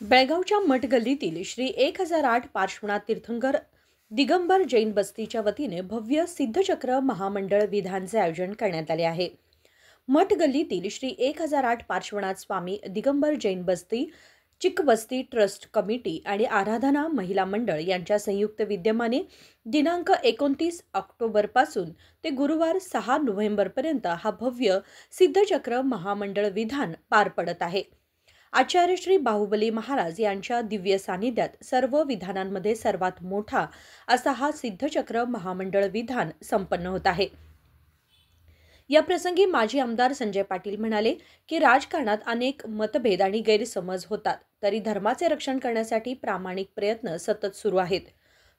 बेळगावच्या मठ गल्लीतील श्री 1008 पार्श्वनाथ तीर्थंकर दिगंबर जैन बस्तीच्या वतीने भव्य सिद्धचक्र महामंडळ विधानचे आयोजन करण्यात आले आहे। मठ गल्लीतील श्री 1008 पार्श्वनाथ स्वामी दिगंबर जैन बस्ती चिकबस्ती ट्रस्ट कमिटी आणि आराधना महिला मंडळ यांच्या संयुक्त विद्यमाने दिनांक 29 ऑक्टोबर पासून ते गुरुवार 6 नोव्हेंबर पर्यंत हा भव्य सिद्धचक्र महामंडळ विधान पार पडत आहे। आचार्य श्री बाहुबली महाराज यांच्या दिव्य सानिध्यात सर्व विधानांमध्ये सर्वात मोठा असा हा सिद्धचक्र महामंडळ विधान संपन्न होत आहे। या प्रसंगी माजी आमदार संजय पाटील म्हणाले की राजकारणात अनेक मतभेद आणि गैरसमज होतात, तरी धर्माचे रक्षण करण्यासाठी प्रामाणिक प्रयत्न सतत सुरू आहेत।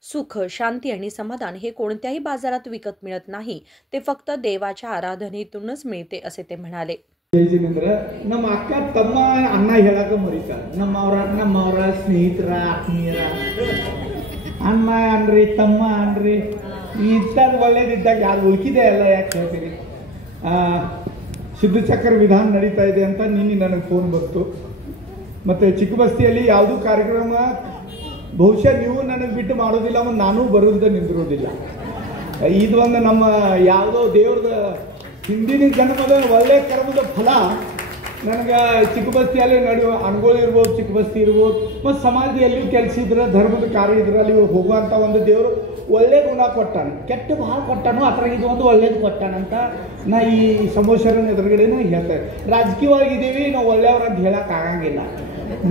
सुख, शांती आणि समाधान हे कोणत्याही बाजारात विकत मिळत नाही, ते फक्त देवाच्या आराधनेतूनच मिळते असे ते म्हणाले। ನಮ್ಮ ಅಕ್ಕ ತಮ್ಮ ಅಣ್ಣ ಹೇಳಕ ಮರಿತಾರೆ, ನಮ್ಮವರ ಸ್ನೇಹಿತರ ಆತ್ಮೀಯರ ಅಣ್ಣ ಅನ್ರಿ ತಮ್ಮ ಅನ್ರಿ ಇಂಥದ್ದು ಒಳ್ಳೇದಿದ್ದಾಗ ಯಾರು ಉಳ್ಕಿದೆ ಎಲ್ಲ ಯಾಕೆ ಹೇಳ್ತೀರಿ। ಸಿದ್ಧಚಕ್ರ ವಿಧಾನ ನಡೀತಾ ಇದೆ ಅಂತ ನಿನ್ನೆ ನನಗೆ ಫೋನ್ ಬಂತು। ಮತ್ತು ಚಿಕ್ಕಬಸ್ತಿಯಲ್ಲಿ ಯಾವುದೂ ಕಾರ್ಯಕ್ರಮ ಬಹುಶಃ ನೀವು ನನಗೆ ಬಿಟ್ಟು ಮಾಡೋದಿಲ್ಲ, ಮತ್ತು ನಾನೂ ಬರೋದ ನಿಂದಿರೋದಿಲ್ಲ। ಇದು ಒಂದು ನಮ್ಮ ಯಾವುದೋ ದೇವ್ರದ ಹಿಂದಿನ ಜನ್ಮದ ಒಳ್ಳೆ ಕರ್ಮದ ಫಲ ನನಗೆ ಚಿಕ್ಕಬಸ್ತಿಯಲ್ಲಿ ನಡೆಯುವ ಅನುಭವ ಇರ್ಬೋದು, ಚಿಕ್ಕಬಸ್ತಿ ಇರ್ಬೋದು, ಮತ್ತು ಸಮಾಜದಲ್ಲಿ ಕೆಲಸ ಇದ್ರೆ ಧರ್ಮದ ಕಾರ್ಯ ಇದ್ರೆ ಅಲ್ಲಿ ಹೋಗುವಂಥ ಒಂದು ದೇವರು ಒಳ್ಳೆ ಗುಣ ಕೊಟ್ಟಾನು, ಕೆಟ್ಟ ಭಾಳ ಕೊಟ್ಟಾನು, ಅದ್ರಾಗ ಇದು ಒಂದು ಒಳ್ಳೇದು ಕೊಟ್ಟಾನಂತ ನಾ ಈ ಸಮೋಸರನ ಎದುರುಗಡೆನೂ ಹೇಳ್ತೇವೆ। ರಾಜಕೀಯವಾಗಿದ್ದೀವಿ, ನಾವು ಒಳ್ಳೆಯವ್ರು ಅಂತ ಹೇಳಕ್ಕೆ ಆಗಂಗಿಲ್ಲ,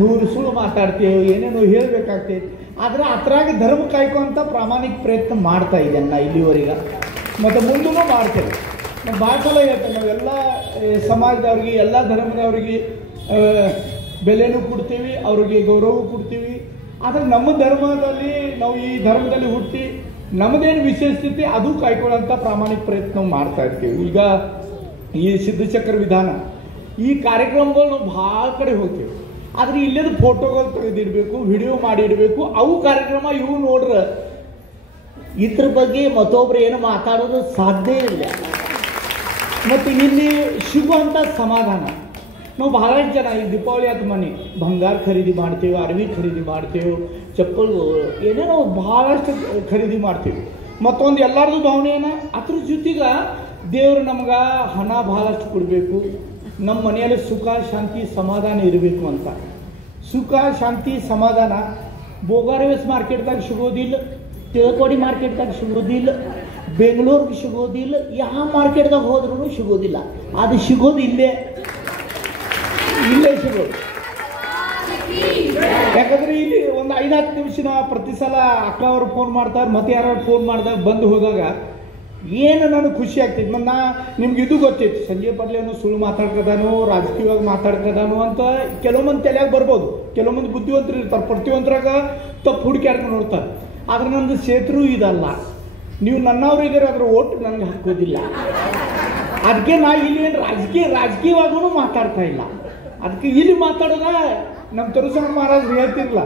100 ಸುಳ್ಳು ಮಾತಾಡ್ತೇವೆ, ಏನೇನೋ ಹೇಳಬೇಕಾಗ್ತೈತಿ, ಆದರೆ ಅದ್ರಾಗ ಧರ್ಮ ಕಾಯ್ಕೊಂತ ಪ್ರಾಮಾಣಿಕ ಪ್ರಯತ್ನ ಮಾಡ್ತಾ ಇದ್ದೇನೆ ನಾ ಇಲ್ಲಿವರೆಗೆ, ಮತ್ತು ಮುಂದೂ ಮಾಡ್ತೇವೆ। ಭಾಳ ಸಲ ಹೇಳ್ತೇವೆ, ನಾವೆಲ್ಲ ಸಮಾಜದವ್ರಿಗೆ ಎಲ್ಲ ಧರ್ಮದವ್ರಿಗೆ ಬೆಲೆನೂ ಕೊಡ್ತೀವಿ, ಅವ್ರಿಗೆ ಗೌರವ ಕೊಡ್ತೀವಿ। ಆದರೆ ನಮ್ಮ ಧರ್ಮದಲ್ಲಿ ನಾವು ಈ ಧರ್ಮದಲ್ಲಿ ಹುಟ್ಟಿ ನಮ್ಮದೇನು ವಿಶೇಷತೆ ಅದು ಕಾಯ್ಕೊಳ್ಳೋಂಥ ಪ್ರಾಮಾಣಿಕ ಪ್ರಯತ್ನ ನಾವು ಮಾಡ್ತಾ ಇರ್ತೀವಿ। ಈಗ ಈ ಸಿದ್ಧಚಕ್ರ ವಿಧಾನ ಈ ಕಾರ್ಯಕ್ರಮಗಳು ನಾವು ಭಾಳ ಕಡೆ ಹೋಗ್ತೀವಿ, ಆದರೆ ಇಲ್ಲದ ಫೋಟೋಗಳು ತೆಗೆದಿಡಬೇಕು, ವಿಡಿಯೋ ಮಾಡಿ ಇಡಬೇಕು, ಅವು ಕಾರ್ಯಕ್ರಮ ಇವು ನೋಡ್ರೆ ಇದ್ರ ಬಗ್ಗೆ ಮತ್ತೊಬ್ರು ಏನು ಮಾತಾಡೋದು ಸಾಧ್ಯ ಇಲ್ಲ। ಮತ್ತು ಇಲ್ಲಿ ಸಿಗುವಂಥ ಸಮಾಧಾನ ನಾವು ಬಹಳಷ್ಟು ಜನ ಈ ದೀಪಾವಳಿ ಆದ ಮನೆ ಬಂಗಾರ ಖರೀದಿ ಮಾಡ್ತೇವೆ, ಅರವಿ ಖರೀದಿ ಮಾಡ್ತೇವೆ, ಚಪ್ಪಲು ಏನೇನೋ ಭಾಳಷ್ಟು ಖರೀದಿ ಮಾಡ್ತೀವಿ। ಮತ್ತೊಂದು ಎಲ್ಲರದು ಭಾವನೆ ಏನ ಅದ್ರ ಜೊತೆಗೆ ದೇವರು ನಮ್ಗೆ ಹಣ ಭಾಳಷ್ಟು ಕೊಡಬೇಕು, ನಮ್ಮ ಮನೆಯಲ್ಲಿ ಸುಖ ಶಾಂತಿ ಸಮಾಧಾನ ಇರಬೇಕು ಅಂತ। ಸುಖ ಶಾಂತಿ ಸಮಾಧಾನ ಬೋಗಾರವೇಸ್ ಮಾರ್ಕೆಟ್ದಾಗ ಸಿಗೋದಿಲ್ಲ, ತಿಳ್ಕೋಡಿ ಮಾರ್ಕೆಟ್ದಾಗ ಸಿಗೋದಿಲ್ಲ, ಬೆಂಗಳೂರಿಗೆ ಸಿಗೋದಿಲ್ಲ, ಯಾವ ಮಾರ್ಕೆಟ್ದಾಗ ಹೋದ್ರೂ ಸಿಗೋದಿಲ್ಲ, ಅದು ಸಿಗೋದು ಇಲ್ಲೇ ಸಿಗೋದು। ಯಾಕಂದ್ರೆ ಇಲ್ಲಿ ಒಂದು 5-10 ನಿಮಿಷ ಪ್ರತಿ ಸಲ ಅಕ್ಕ ಅವರು ಫೋನ್ ಮಾಡ್ತಾರೆ, ಮತ್ತೆ ಯಾರು ಫೋನ್ ಮಾಡಿದಾಗ ಬಂದು ಹೋದಾಗ ಏನು ನನಗೆ ಖುಷಿ ಆಗ್ತೈತಿ। ಮತ್ತು ನಿಮ್ಗೆ ಇದು ಗೊತ್ತೈತಿ, ಸಂಜಯ್ ಪಾಟೀಲ್ ಸುಳ್ಳು ಮಾತಾಡ್ಕದಾನು, ರಾಜಕೀಯವಾಗಿ ಮಾತಾಡ್ಕದಾನು ಅಂತ ಕೆಲವು ಮಂದಿ ತಲೆಯಾಗ ಬರ್ಬೋದು, ಕೆಲವು ಮಂದಿ ಬುದ್ಧಿವಂತರು ಇರ್ತಾರೆ, ಪ್ರತಿಯೊಂದರಾಗ ತಪ್ಪು ಹುಡುಕ್ಯಾಡ್ಕೊಂಡು ನೋಡ್ತಾರೆ। ಆದ್ರೆ ನಮ್ಮದು ಕ್ಷೇತ್ರವೂ ಇದಲ್ಲ, ನೀವು ನನ್ನವ್ರಿಗಾರ ಅದ್ರ ಓಟ್ ನನಗೆ ಹಾಕೋದಿಲ್ಲ, ಅದಕ್ಕೆ ನಾ ಇಲ್ಲಿ ಏನು ರಾಜಕೀಯವಾಗೂ ಮಾತಾಡ್ತಾ ಇಲ್ಲ। ಅದಕ್ಕೆ ಇಲ್ಲಿ ಮಾತಾಡೋದ ನಮ್ಮ ತರುಸಣ್ಣ ಮಹಾರಾಜ್ ಹೇಳ್ತಿರಲ್ಲ,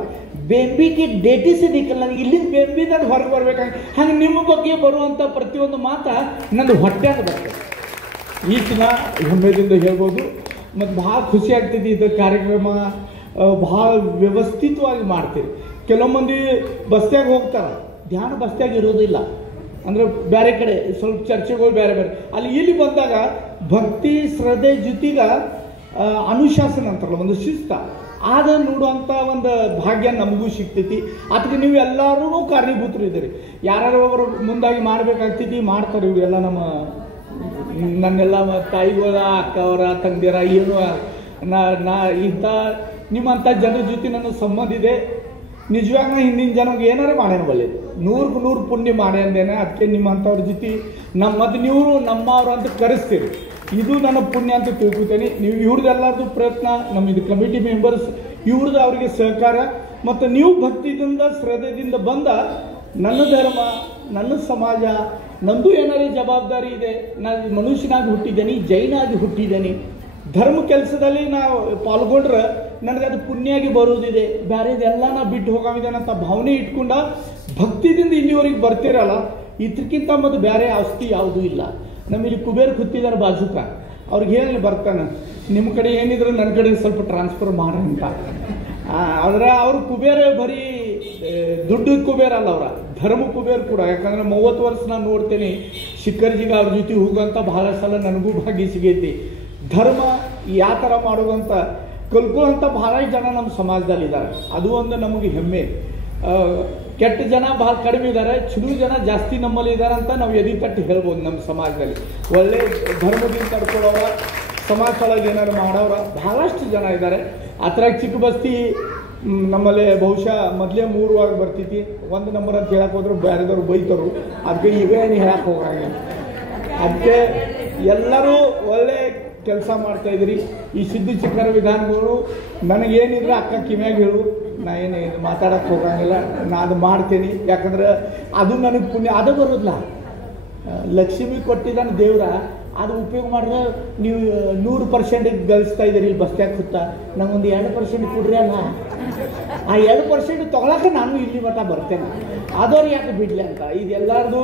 ಬೆಂಬಿಗೆ ಡೇಟಿಸಿ ನಿಕ್ಕಲ್ಲ, ನನಗೆ ಇಲ್ಲಿಂದ ಬೆಂಬಿದಾಗ ಹೊರಗೆ ಬರ್ಬೇಕಾಗಿ, ಹಂಗೆ ನಿಮ್ಮ ಬಗ್ಗೆ ಬರುವಂಥ ಪ್ರತಿಯೊಂದು ಮಾತು ನಂದು ಹೊಟ್ಟೆಗೆ ಬರ್ತದೆ, ಈ ದಿನ ಹೆಮ್ಮೆದಿಂದ ಹೇಳ್ಬೋದು। ಮತ್ತು ಭಾಳ ಖುಷಿ ಆಗ್ತೈತಿ, ಇದು ಕಾರ್ಯಕ್ರಮ ಭಾಳ ವ್ಯವಸ್ಥಿತವಾಗಿ ಮಾಡ್ತೀರಿ। ಕೆಲವು ಮಂದಿ ಬಸ್ತ್ಯಾಗ ಹೋಗ್ತಾರೆ, ಧ್ಯಾನ ಬಸ್ತ್ಯಾಗ ಇರೋದಿಲ್ಲ, ಅಂದರೆ ಬೇರೆ ಕಡೆ ಸ್ವಲ್ಪ ಚರ್ಚೆಗಳು ಬೇರೆ ಬೇರೆ, ಅಲ್ಲಿ ಇಲ್ಲಿ ಬಂದಾಗ ಭಕ್ತಿ ಶ್ರದ್ಧೆ ಜೊತೆಗೆ ಅನುಶಾಸನ ಅಂತಾರಲ್ಲ, ಒಂದು ಶಿಸ್ತ ಆದ ನೋಡುವಂಥ ಒಂದು ಭಾಗ್ಯ ನಮಗೂ ಸಿಗ್ತೈತಿ। ಅದಕ್ಕೆ ನೀವು ಎಲ್ಲರೂ ಕಾರಣೀಭೂತರು ಇದ್ದೀರಿ, ಯಾರು ಒಬ್ಬರು ಮುಂದಾಗಿ ಮಾಡಬೇಕಾಗ್ತೈತಿ ಮಾಡ್ತಾರೆ। ಇವರೆಲ್ಲ ನನ್ನೆಲ್ಲ ತಾಯಿಗಳ ಅಕ್ಕವರ ತಂಗಿಯರ ಏನು ನಾ ಇಂಥ ನಿಮ್ಮಂಥ ಜನರ ಜೊತೆ ನನ್ನ ಸಂಬಂಧ ಇದೆ, ನಿಜವಾಗ ನಾ ಹಿಂದಿನ ಜನಕ್ಕೆ ಏನಾರು ಮಾಡ್ಯಾನ ಒಳ್ಳೇದು, 100ಕ್ಕೆ 100 ಪುಣ್ಯ ಮಾಡ್ಯಾನೇನೆ, ಅದಕ್ಕೆ ನಿಮ್ಮಂಥವ್ರ ಜೊತೆ ಮತ್ತು ನೀವು ನಮ್ಮವ್ರು ಅಂತ ಕರೆಸ್ತೀರಿ, ಇದು ನನ್ನ ಪುಣ್ಯ ಅಂತ ತಿಳ್ಕೊತೇನೆ। ನೀವು ಇವ್ರದ್ದೆಲ್ಲರದು ಪ್ರಯತ್ನ, ನಮ್ಮ ಇದು ಕಮಿಟಿ ಮೆಂಬರ್ಸ್ ಇವ್ರದ್ದು ಅವರಿಗೆ ಸಹಕಾರ, ಮತ್ತು ನೀವು ಭಕ್ತಿದಿಂದ ಶ್ರದ್ಧೆಯಿಂದ ಬಂದ ನನ್ನ ಧರ್ಮ ನನ್ನ ಸಮಾಜ ನಂದು ಏನಾರು ಜವಾಬ್ದಾರಿ ಇದೆ, ನಾನು ಮನುಷ್ಯನಾಗಿ ಹುಟ್ಟಿದ್ದೇನೆ, ಜೈನಾಗಿ ಹುಟ್ಟಿದ್ದೇನೆ, ಧರ್ಮ ಕೆಲಸದಲ್ಲಿ ನಾವು ಪಾಲ್ಗೊಂಡ್ರೆ ನನಗೆ ಅದು ಪುಣ್ಯಾಗಿ ಬರೋದಿದೆ, ಬೇರೆದೆಲ್ಲ ನಾ ಬಿಟ್ಟು ಹೋಗಾಮಿದ್ದೇನೆ ಅಂತ ಭಾವನೆ ಇಟ್ಕೊಂಡ ಭಕ್ತಿದಿಂದ ಇಲ್ಲಿವರೆಗೆ ಬರ್ತಿರಲ್ಲ, ಇದಕ್ಕಿಂತ ಮತ್ತು ಬೇರೆ ಆಸ್ತಿ ಯಾವುದೂ ಇಲ್ಲ। ನಮ್ಮಲ್ಲಿ ಕುಬೇರ್ ಕೂತಿದ್ದಾರೆ ಬಾಜುಕ, ಅವ್ರಿಗೆ ಹೇಳಿ ಬರ್ತಾನೆ, ನಿಮ್ಮ ಕಡೆ ಏನಿದ್ರೆ ನನ್ನ ಕಡೆ ಸ್ವಲ್ಪ ಟ್ರಾನ್ಸ್ಫರ್ ಮಾಡಿ ಅಂತ। ಆದರೆ ಅವರು ಕುಬೇರ ಬರೀ ದುಡ್ಡು ಕುಬೇರ ಅಲ್ಲ, ಅವರ ಧರ್ಮ ಕುಬೇರ ಕೂಡ. ಯಾಕಂದ್ರೆ 30 ವರ್ಷ ನಾನು ನೋಡ್ತೇನೆ ಶಿಖರ್ಜಿಗೆ ಅವ್ರ ಜೊತೆ ಹೋಗುವಂಥ ಬಹಳ ಸಲ ನನಗೂ ಭಾಗ್ಯ ಸಿಗೈತಿ. ಧರ್ಮ ಯಾವ ಥರ ಮಾಡೋದಂತ ಕಲ್ಕೊಳ್ಳೋಂಥ ಬಹಳಷ್ಟು ಜನ ನಮ್ಮ ಸಮಾಜದಲ್ಲಿದ್ದಾರೆ. ಅದು ಒಂದು ನಮಗೆ ಹೆಮ್ಮೆ. ಕೆಟ್ಟ ಜನ ಭಾಳ ಕಡಿಮೆ ಇದ್ದಾರೆ, ಚುರು ಜನ ಜಾಸ್ತಿ ನಮ್ಮಲ್ಲಿ ಇದ್ದಾರೆ ಅಂತ ನಾವು ಎದೆ ತಟ್ಟಿ ಹೇಳ್ಬೋದು. ನಮ್ಮ ಸಮಾಜದಲ್ಲಿ ಒಳ್ಳೆ ಧರ್ಮದಿಂದ ತಡ್ಕೊಳ್ಳೋರ, ಸಮಾಜ ಒಳಗೆ ಏನಾದ್ರು ಮಾಡೋರ ಬಹಳಷ್ಟು ಜನ ಇದ್ದಾರೆ. ಅದ್ರಾಗ ಚಿಕ್ಕ ಬಸ್ತಿ ನಮ್ಮಲ್ಲಿ ಬಹುಶಃ ಮೊದಲೇ 3 ವಾರ ಬರ್ತೈತಿ. 1 ನಂಬರ್ ಅಂತ ಹೇಳಕ್ಕೆ ಹೋದ್ರೆ ಬೇರೆದವ್ರು ಬೈತರು. ಅದಕ್ಕೆ ಇವೇನು ಹೇಳಕ್ಕೆ ಹೋಗಂಗಿಲ್ಲ. ಅದಕ್ಕೆ ಎಲ್ಲರೂ ಒಳ್ಳೆ ಕೆಲಸ ಮಾಡ್ತಾಯಿದ್ರಿ. ಈ ಸಿದ್ಧಚಕ್ರ ವಿಧಾನಗಳು ನನಗೇನಿದ್ರೆ ಅಕ್ಕ ಕಿವ್ಯಾಗ ಹೇಳು, ನಾ ಏನು ಮಾತಾಡೋಕ್ಕೆ ಹೋಗಂಗಿಲ್ಲ, ನಾ ಅದು ಮಾಡ್ತೀನಿ. ಯಾಕಂದ್ರೆ ಅದು ನನಗೆ ಪುಣ್ಯ ಅದು ಬರೋದಿಲ್ಲ. ಲಕ್ಷ್ಮಿ ಕೊಟ್ಟಿದ್ದಾನೆ ದೇವ್ರ, ಅದು ಉಪಯೋಗ ಮಾಡಿದ್ರೆ ನೀವು 100% ಗಳಿಸ್ತಾ ಇದ್ದೀರಿ. ಇಲ್ಲಿ ಬಸ್ತ್ಯಾಗ ಕೂತ ನಮಗೊಂದು 2% ಕೊಡ್ರಿ ಅಲ್ಲ, ಆ 2% ತೊಗೊಳಕ್ಕೆ ನಾನು ಇಲ್ಲಿ ಮಟ್ಟ ಬರ್ತೇನೆ. ಅದವ್ರು ಯಾಕೆ ಬಿಡಲಿ ಅಂತ. ಇದೆಲ್ಲರದು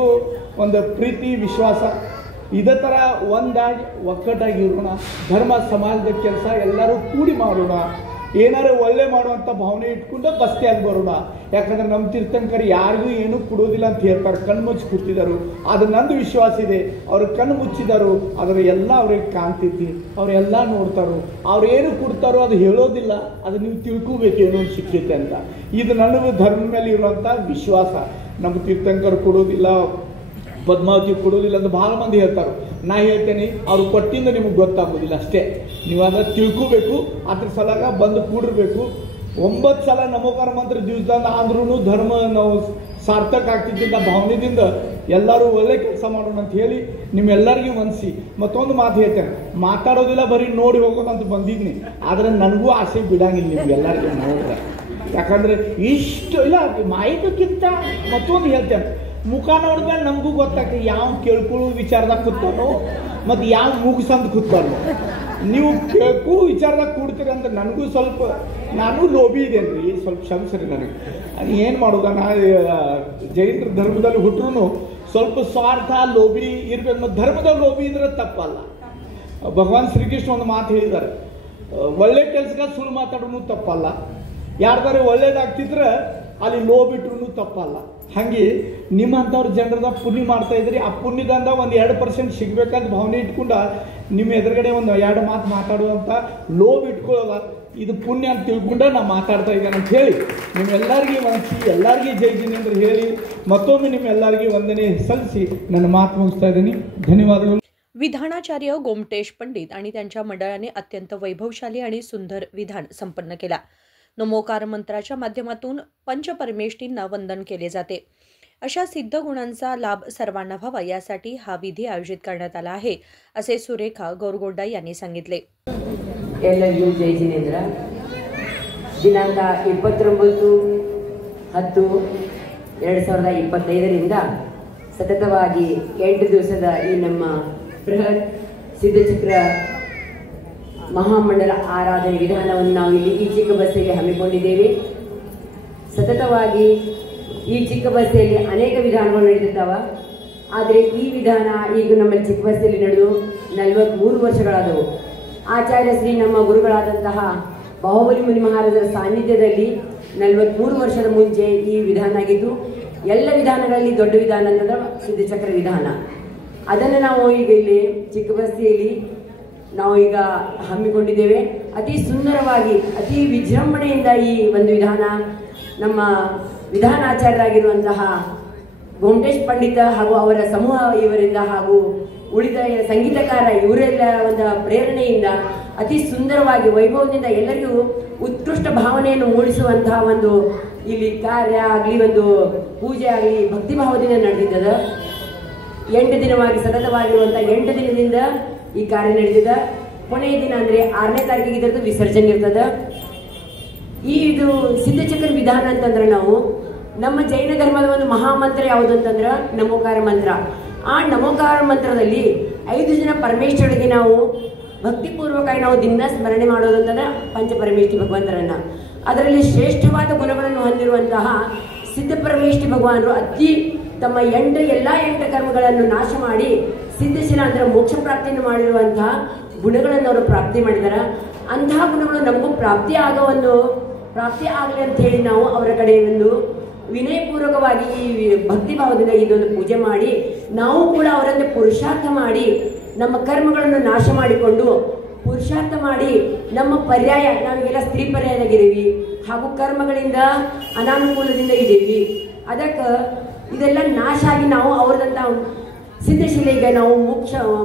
ಒಂದು ಪ್ರೀತಿ ವಿಶ್ವಾಸ. ಇದೇ ಥರ ಒಂದಾಗಿ ಒಕ್ಕಟ್ಟಾಗಿ ಇರೋಣ. ಧರ್ಮ ಸಮಾಜದ ಕೆಲಸ ಎಲ್ಲರೂ ಕೂಡಿ ಮಾಡೋಣ. ಏನಾರು ಒಳ್ಳೆ ಮಾಡುವಂಥ ಭಾವನೆ ಇಟ್ಕೊಂಡು ಬಸ್ತಿಯಾಗಿ ಬರೋಣ. ಯಾಕಂದ್ರೆ ನಮ್ಮ ತೀರ್ಥಂಕರು ಯಾರಿಗೂ ಏನೂ ಕೊಡೋದಿಲ್ಲ ಅಂತ ಹೇಳ್ತಾರೆ, ಕಣ್ಣು ಮುಚ್ಚಿ ಕೂತಿದ್ದಾರೆ. ಅದು ನಂದು ವಿಶ್ವಾಸ ಇದೆ. ಅವ್ರು ಕಣ್ಣು ಮುಚ್ಚಿದರು, ಅದರ ಎಲ್ಲ ಅವ್ರಿಗೆ ಕಾಣ್ತೈತಿ, ಅವರೆಲ್ಲ ನೋಡ್ತಾರೋ. ಅವ್ರು ಏನು ಕೊಡ್ತಾರೋ ಅದು ಹೇಳೋದಿಲ್ಲ, ಅದು ನೀವು ತಿಳ್ಕೋಬೇಕು ಏನೋ ಸಿಕ್ಕೈತೆ ಅಂತ. ಇದು ನನಗೆ ಧರ್ಮ ಮೇಲೆ ಇರುವಂಥ ವಿಶ್ವಾಸ. ನಮ್ಮ ತೀರ್ಥಂಕರು ಕೊಡೋದಿಲ್ಲ, ಪದ್ಮಾವತಿ ಕೊಡೋದಿಲ್ಲ ಅಂತ ಭಾಳ ಮಂದಿ ಹೇಳ್ತಾರೆ. ನಾ ಹೇಳ್ತೇನೆ, ಅವ್ರು ಕೊಟ್ಟಿಂದ ನಿಮಗೆ ಗೊತ್ತಾಗೋದಿಲ್ಲ ಅಷ್ಟೇ. ನೀವು ಅದನ್ನು ತಿಳ್ಕೋಬೇಕು. ಅದ್ರ ಸಲಾಗ ಬಂದು ಕೂಡಿರ್ಬೇಕು. 9 ಸಲ ನಮೋಕಾರ ಮಂತ್ರ ದಿವಸದಿಂದ ಆದ್ರೂ ಧರ್ಮ ನಾವು ಸಾರ್ಥಕ ಆಗ್ತಿದ್ದ ಭಾವನೆಯಿಂದ ಎಲ್ಲರೂ ಒಳ್ಳೆ ಕೆಲಸ ಮಾಡೋಣ ಅಂತ ಹೇಳಿ ನಿಮ್ಮೆಲ್ಲರಿಗೂ ಮನಸ್ಸಿ ಮತ್ತೊಂದು ಮಾತು ಹೇಳ್ತೇನೆ. ಮಾತಾಡೋದಿಲ್ಲ, ಬರೀ ನೋಡಿ ಹೋಗೋದಂತ ಬಂದಿದ್ನಿ. ಆದರೆ ನನಗೂ ಆಸೆ ಬಿಡಂಗಿಲ್ಲ ನಿಮ್ಗೆಲ್ಲರಿಗೂ ನೋಡಿದ್ರೆ. ಯಾಕಂದರೆ ಇಷ್ಟು ಇಲ್ಲ ಮಾಹಿತಿಕ್ಕಿಂತ ಮತ್ತೊಂದು ಹೇಳ್ತೇನೆ, ಮುಖ ನೋಡಿದ್ಮೇಲೆ ನಮಗೂ ಗೊತ್ತಾಗ್ತದೆ ಯಾವ ಕೇಳ್ಕೊಳ್ಳೋ ವಿಚಾರದಾಗ ಕೂತಾನೋ ಮತ್ತು ಯಾವ ಮುಗಿಸಂದು ಕೂತಾನೋ. ನೀವು ಕೇಳ್ಕೋ ವಿಚಾರದಾಗ ಕೂಡ್ತೀರಿ ಅಂತ ನನಗೂ ಸ್ವಲ್ಪ, ನಾನು ಲೋಭಿ ಇದೇನು ರೀ, ಸ್ವಲ್ಪ ಕ್ಷಮಿಸ್ರಿ ನನಗೆ. ಅದು ಏನು ಮಾಡೋದ, ನಾ ಜೈನ ಧರ್ಮದಲ್ಲಿ ಹುಟ್ಟರು ಸ್ವಲ್ಪ ಸ್ವಾರ್ಥ ಲೋಭಿ ಇರ್ಬೇಕು. ಮತ್ತು ಧರ್ಮದ ಲೋಭಿ ಇದ್ರೆ ತಪ್ಪಲ್ಲ. ಭಗವಾನ್ ಶ್ರೀಕೃಷ್ಣ ಒಂದು ಮಾತು ಹೇಳಿದ್ದಾರೆ, ಒಳ್ಳೆ ಕೆಲ್ಸಕ್ಕೆ ಸುಳ್ಳು ಮಾತಾಡೋನು ತಪ್ಪಲ್ಲ, ಯಾರ್ದಾರು ಒಳ್ಳೇದಾಗ್ತಿದ್ರೆ ಅಲ್ಲಿ ಲೋಬಿಟ್ರು ತಪ್ಪಲ್ಲ. ಹಾಗೆ ನಿಮ್ಮಂಥವ್ರ ಜನರದ ಪುಣ್ಯ ಮಾಡ್ತಾ ಇದ್ರಿ. ಆ ಪುಣ್ಯದಿಂದ ಒಂದು 2% ಸಿಗ್ಬೇಕಂತ ಭಾವನೆ ಇಟ್ಕೊಂಡ ನಿಮ್ಮ ಎದುರುಗಡೆ ಒಂದು 2 ಮಾತು ಮಾತಾಡುವಂಥ ಲೋಭ ಇಟ್ಕೊಳ್ಳೋಲ್ಲ. ಇದು ಪುಣ್ಯ ಅಂತ ತಿಳ್ಕೊಂಡ ನಾ ಮಾತಾಡ್ತಾ ಇದ್ದೇನೆ ಅಂತ ಹೇಳಿ ನಿಮ್ಮೆಲ್ಲರಿಗೂ ಮನಸ್ಸಿ ಎಲ್ಲರಿಗೂ ಜೈ ಜಿನೇಂದ್ರ ಹೇಳಿ ಮತ್ತೊಮ್ಮೆ ನಿಮ್ಮೆಲ್ಲರಿಗೂ ವಂದನೆ ಸಲ್ಲಿಸಿ ನನ್ನ ಮಾತು ಮುಗಿಸ್ತಾ ಇದ್ದೀನಿ. ಧನ್ಯವಾದಗಳು. विधानाचार्य गोमटेश पंडित आणि त्यांच्या मंडळाने अत्यंत वैभवशाली आणि सुंदर विधान संपन्न केला. नमोकार मंत्राच्या माध्यमातून पंचपरमेष्ठींना वंदन केले जाते. अशा सिद्ध गुणांचा लाभ सर्वांना व्हावा यासाठी हा विधी आयोजित करण्यात आला आहे, असे सुरेखा गोरगोंडा यांनी सांगितले. ಎಲ್ಲರಿಗೂ ಜೈ ಜಿನೇಂದ್ರ. ದಿನಾಂಕ 29/10/2025ರಿಂದ ಸತತವಾಗಿ 8 ದಿವಸದ ಈ ನಮ್ಮ ಬೃಹತ್ ಸಿದ್ಧಚಕ್ರ ಮಹಾಮಂಡಲ ಆರಾಧನೆ ವಿಧಾನವನ್ನು ನಾವು ಇಲ್ಲಿ ಈ ಚಿಕ್ಕ ಬಸ್ಸಲ್ಲಿ ಹಮ್ಮಿಕೊಂಡಿದ್ದೇವೆ. ಸತತವಾಗಿ ಈ ಚಿಕ್ಕ ಬಸ್ಸಲ್ಲಿ ಅನೇಕ ವಿಧಾನಗಳು ನಡೆದಿದ್ದಾವೆ. ಆದರೆ ಈ ವಿಧಾನ ಈಗ ನಮ್ಮ ಚಿಕ್ಕ ಬಸ್ಸಲ್ಲಿ ನಡೆದು 43 ವರ್ಷಗಳಾದವು. ಆಚಾರ್ಯ ಶ್ರೀ ನಮ್ಮ ಗುರುಗಳಾದಂತಹ ಬಾಹುಬಲಿ ಮುನಿ ಮಹಾರಾಜರ ಸಾನ್ನಿಧ್ಯದಲ್ಲಿ 43 ವರ್ಷದ ಮುಂಚೆ ಈ ವಿಧಾನ ಆಗಿದ್ದು, ಎಲ್ಲ ವಿಧಾನಗಳಲ್ಲಿ ದೊಡ್ಡ ವಿಧಾನ ಅಂತಂದ್ರೆ ಸಿದ್ಧಚಕ್ರ ವಿಧಾನ. ಅದನ್ನು ನಾವು ಈಗ ಇಲ್ಲಿ ಚಿಕ್ಕ ಬಸ್ತಿಯಲ್ಲಿ ನಾವು ಈಗ ಹಮ್ಮಿಕೊಂಡಿದ್ದೇವೆ. ಅತಿ ಸುಂದರವಾಗಿ ಅತಿ ವಿಜೃಂಭಣೆಯಿಂದ ಈ ಒಂದು ವಿಧಾನ ನಮ್ಮ ವಿಧಾನಾಚಾರ್ಯರಾಗಿರುವಂತಹ ಗೋಮಟೇಶ್ ಪಂಡಿತ ಹಾಗೂ ಅವರ ಸಮೂಹ ಇವರಿಂದ ಹಾಗೂ ಉಳಿದ ಸಂಗೀತಕಾರ ಇವರೆಲ್ಲ ಒಂದು ಪ್ರೇರಣೆಯಿಂದ ಅತಿ ಸುಂದರವಾಗಿ ವೈಭವದಿಂದ ಎಲ್ಲರಿಗೂ ಉತ್ಕೃಷ್ಟ ಭಾವನೆಯನ್ನು ಮೂಡಿಸುವಂತಹ ಒಂದು ಇಲ್ಲಿ ಕಾರ್ಯ ಆಗಲಿ, ಒಂದು ಪೂಜೆ ಆಗಲಿ ಭಕ್ತಿ ಭಾವದಿಂದ ನಡೆದಿದ್ದದ. 8 ದಿನವಾಗಿ ಸತತವಾಗಿರುವಂತಹ 8 ದಿನದಿಂದ ಈ ಕಾರ್ಯ ನಡೆದಿದೆ. ಕೊನೆಯ ದಿನ ಅಂದರೆ 6ನೇ ತಾರೀಕಿಗೆ ಇದರದ್ದು ವಿಸರ್ಜನೆ ಇರ್ತದೆ. ಇದು ಸಿದ್ಧಚಕ್ರ ವಿಧಾನ ಅಂತಂದ್ರೆ ನಾವು ನಮ್ಮ ಜೈನ ಧರ್ಮದ ಒಂದು ಮಹಾಮಂತ್ರ ಯಾವುದು ಅಂತಂದ್ರೆ ನಮೋಕಾರ ಮಂತ್ರ. ಆ ನಮೋಕಾರ ಮಂತ್ರದಲ್ಲಿ 5 ಜನ ಪರಮೇಶ್ವರಿಗೆ ನಾವು ಭಕ್ತಿಪೂರ್ವಕವಾಗಿ ನಾವು ದಿನ ಸ್ಮರಣೆ ಮಾಡೋದು ಅಂತಂದ್ರೆ ಪಂಚಪರಮೇಷ್ಠಿ ಭಗವಂತರನ್ನ. ಅದರಲ್ಲಿ ಶ್ರೇಷ್ಠವಾದ ಗುಣಗಳನ್ನು ಹೊಂದಿರುವಂತಹ ಸಿದ್ಧ ಪರಮೇಷ್ಠಿ ಭಗವಾನರು ಅತಿ ತಮ್ಮ ಎಲ್ಲ 8 ಕರ್ಮಗಳನ್ನು ನಾಶ ಮಾಡಿ ಸಿದ್ಧಶೀಲ ಅಂದರೆ ಮೋಕ್ಷ ಪ್ರಾಪ್ತಿಯನ್ನು ಮಾಡಿರುವಂತಹ ಗುಣಗಳನ್ನು ಅವರು ಪ್ರಾಪ್ತಿ ಮಾಡಿದ್ದಾರೆ. ಅಂತಹ ಗುಣಗಳು ನಮಗೂ ಪ್ರಾಪ್ತಿ ಆಗೋ ಒಂದು ಪ್ರಾಪ್ತಿ ಆಗಲಿ ಅಂತ ಹೇಳಿ ನಾವು ಅವರ ಕಡೆ ಒಂದು ವಿನಯಪೂರ್ವಕವಾಗಿ ಈ ಭಕ್ತಿ ಭಾವದಿಂದ ಇದೊಂದು ಪೂಜೆ ಮಾಡಿ ನಾವು ಕೂಡ ಅವರನ್ನೇ ಪುರುಷಾರ್ಥ ಮಾಡಿ ನಮ್ಮ ಕರ್ಮಗಳನ್ನು ನಾಶ ಮಾಡಿಕೊಂಡು ಪುರುಷಾರ್ಥ ಮಾಡಿ ನಮ್ಮ ಪರ್ಯಾಯ ನಾವಿಗೆಲ್ಲ ಸ್ತ್ರೀ ಪರ್ಯಾಯದಾಗಿದ್ದೀವಿ ಹಾಗೂ ಕರ್ಮಗಳಿಂದ ಅನಾನುಕೂಲದಿಂದ ಇದ್ದೀವಿ. ಅದಕ್ಕೆ ಇದೆಲ್ಲ ನಾಶ ಆಗಿ ನಾವು ಅವ್ರದಂತ ಸಿದ್ಧಶಿಲೆಗೆ ನಾವು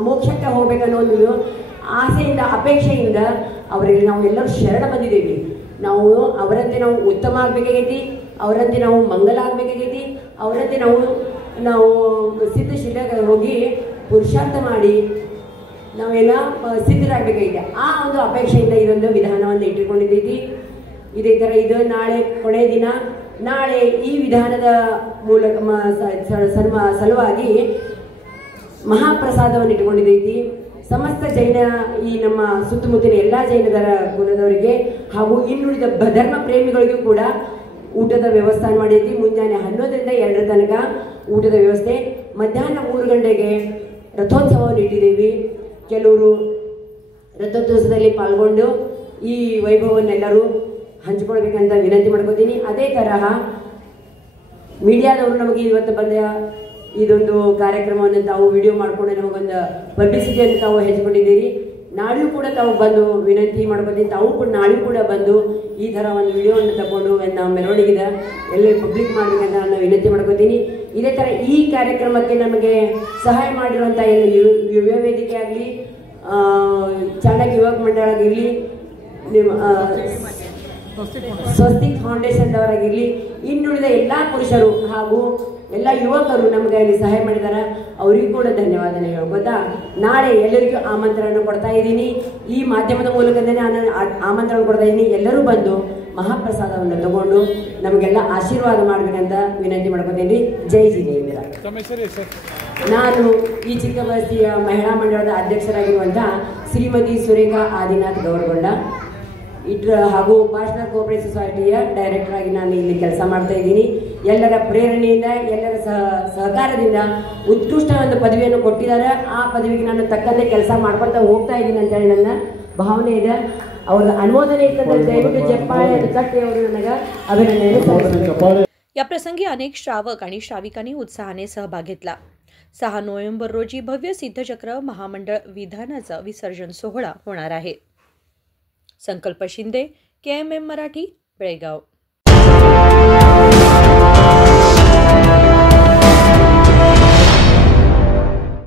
ಮೋಕ್ಷಕ್ಕೆ ಹೋಗ್ಬೇಕನ್ನೋ ಒಂದು ಆಸೆಯಿಂದ ಅಪೇಕ್ಷೆಯಿಂದ ಅವರಿಗೆ ನಾವು ಎಲ್ಲರೂ ಶರಣ ಬಂದಿದ್ದೀವಿ. ನಾವು ಅವರಂತೆ ನಾವು ಉತ್ತಮ ಆಗಬೇಕಾಗೈತಿ, ಅವರಂತೆ ನಾವು ಮಂಗಲ ಆಗಬೇಕಾಗೈತಿ, ಅವರಂತೆ ನಾವು ಸಿದ್ಧಶಿಲೆಗೆ ಹೋಗಿ ಪುರುಷಾರ್ಥ ಮಾಡಿ ನಾವೆಲ್ಲ ಸಿದ್ಧರಾಗಬೇಕಾಗಿದೆ. ಆ ಒಂದು ಅಪೇಕ್ಷೆಯಿಂದ ಇದೊಂದು ವಿಧಾನವನ್ನು ಇಟ್ಟುಕೊಂಡಿದ್ದೀವಿ. ಇದೇ ಥರ ಇದು ನಾಳೆ ಕೊನೆಯ ದಿನ. ನಾಳೆ ಈ ವಿಧಾನದ ಮೂಲಕ ಸಲುವಾಗಿ ಮಹಾಪ್ರಸಾದವನ್ನು ಇಟ್ಟುಕೊಂಡಿದ್ದೀವಿ. ಸಮಸ್ತ ಜೈನ ಈ ನಮ್ಮ ಸುತ್ತಮುತ್ತಲಿನ ಎಲ್ಲ ಜೈನದರ ಕುಲದವರಿಗೆ ಹಾಗೂ ಇನ್ನುಳಿದ ಧರ್ಮ ಪ್ರೇಮಿಗಳಿಗೂ ಕೂಡ ಊಟದ ವ್ಯವಸ್ಥೆ ಮಾಡಿದ್ದೀವಿ. ಮುಂಜಾನೆ 11ರಿಂದ 2 ತನಕ ಊಟದ ವ್ಯವಸ್ಥೆ. ಮಧ್ಯಾಹ್ನ 3 ಗಂಟೆಗೆ ರಥೋತ್ಸವವನ್ನು ಇಟ್ಟಿದ್ದೀವಿ. ಕೆಲವರು ರಥೋತ್ಸವದಲ್ಲಿ ಪಾಲ್ಗೊಂಡು ಈ ವೈಭವನ್ನೆಲ್ಲರೂ ಹಂಚಿಕೊಳ್ಬೇಕಂತ ವಿನಂತಿ ಮಾಡ್ಕೋತೀನಿ. ಅದೇ ತರಹ ಮೀಡಿಯಾದವರು ನಮಗೆ ಇವತ್ತು ಬಂದ ಇದೊಂದು ಕಾರ್ಯಕ್ರಮವನ್ನು ತಾವು ವಿಡಿಯೋ ಮಾಡಿಕೊಂಡು ನಮಗೊಂದು ಪಬ್ಲಿಸಿಟಿಯನ್ನು ತಾವು ಹೆಚ್ಚಿಕೊಂಡಿದ್ದೀರಿ. ನಾಳೆಯೂ ಕೂಡ ತಾವು ಬಂದು ವಿನಂತಿ ಮಾಡ್ಕೋತೀನಿ, ತಾವು ಕೂಡ ನಾಳೆಯೂ ಕೂಡ ಬಂದು ಈ ಥರ ಒಂದು ವಿಡಿಯೋವನ್ನು ತಗೊಂಡು ನಾವು ಮೆರವಣಿಗೆದ ಎಲ್ಲರೂ ಪಬ್ಲಿಕ್ ಮಾಡಬೇಕಂತ ನಾನು ವಿನಂತಿ ಮಾಡ್ಕೋತೀನಿ. ಇದೇ ಥರ ಈ ಕಾರ್ಯಕ್ರಮಕ್ಕೆ ನಮಗೆ ಸಹಾಯ ಮಾಡಿರುವಂಥ ಯುವ ವೇದಿಕೆ ಆಗಲಿ, ಚಾಣಕ್ಯ ಯುವಕ ಮಂಡಳ ಆಗಿರಲಿ, ನಿಮ್ಮ ಸ್ವಸ್ತಿಕ್ ಫೌಂಡೇಶನ್ದವರಾಗಿರಲಿ, ಇನ್ನುಳಿದ ಎಲ್ಲ ಪುರುಷರು ಹಾಗೂ ಎಲ್ಲ ಯುವಕರು ನಮಗೆ ಇಲ್ಲಿ ಸಹಾಯ ಮಾಡಿದ್ದಾರೆ. ಅವರಿಗೂ ಕೂಡ ಧನ್ಯವಾದ ಹೇಳ್ಬೋದಾ. ನಾಳೆ ಎಲ್ಲರಿಗೂ ಆಮಂತ್ರಣ ಕೊಡ್ತಾ ಇದ್ದೀನಿ. ಈ ಮಾಧ್ಯಮದ ಮೂಲಕನೇ ನಾನು ಆಮಂತ್ರಣ ಕೊಡ್ತಾ ಇದ್ದೀನಿ. ಎಲ್ಲರೂ ಬಂದು ಮಹಾಪ್ರಸಾದವನ್ನು ತಗೊಂಡು ನಮಗೆಲ್ಲ ಆಶೀರ್ವಾದ ಮಾಡಬೇಕಂತ ವಿನಂತಿ ಮಾಡ್ಕೊತೀನಿ. ಜೈ ಜಿನೇಂದ್ರ. ನಾನು ಈ ಚಿಕ್ಕಬಸ್ತಿಯ ಮಹಿಳಾ ಮಂಡಳದ ಅಧ್ಯಕ್ಷರಾಗಿರುವಂಥ ಶ್ರೀಮತಿ ಸುರೇಖಾ ಆದಿನಾಥ್ ಗೌರಗೊಂಡ ಹಾಗೂ ಭಾಷಣ ಕೋಆಪರೇಟಿವ್ ಸೊಸೈಟಿಯ ಡೈರೆಕ್ಟರ್ ಆಗಿ ನಾನು ಇಲ್ಲಿ ಕೆಲಸ ಮಾಡ್ತಾ ಇದ್ದೀನಿ. ಎಲ್ಲರ ಪ್ರೇರಣೆಯಿಂದ, ಎಲ್ಲರ ಸಹಕಾರದಿಂದ ಉತ್ಕೃಷ್ಟ ಒಂದು ಪದವಿಯನ್ನು ಕೊಟ್ಟಿದ್ದಾರೆ. ಆ ಪದವಿಗೆ ನಾನು ತಕ್ಕಂತೆ ಕೆಲಸ ಮಾಡ್ಕೊಳ್ತಾ ಹೋಗ್ತಾ ಇದ್ದೀನಿ ಅಂತೇಳಿ ನನ್ನ ಭಾವನೆ ಇದೆ. ಅವರ ಅನುಮೋದನೆ ಇತ್ತಂದ್ರೆ ದಯವಿಟ್ಟು ಚಪ್ಪಾಳೆ ತಟ್ಟಿ ಅವರು ನನಗೆ अभिनंदन सಲ್ಲಿಸಬೇಕು. या प्रसंगी अनेक श्रावक आणि श्राविकांनी उत्साहाने सहभाग घेतला. 6 नोव्हेंबर रोजी भव्य सिद्धचक्र महामंडळ विधानाचा विसर्जन सोहळा होणार आहे. संकल्प शिंदे, KMM मराठी, बेळगाव.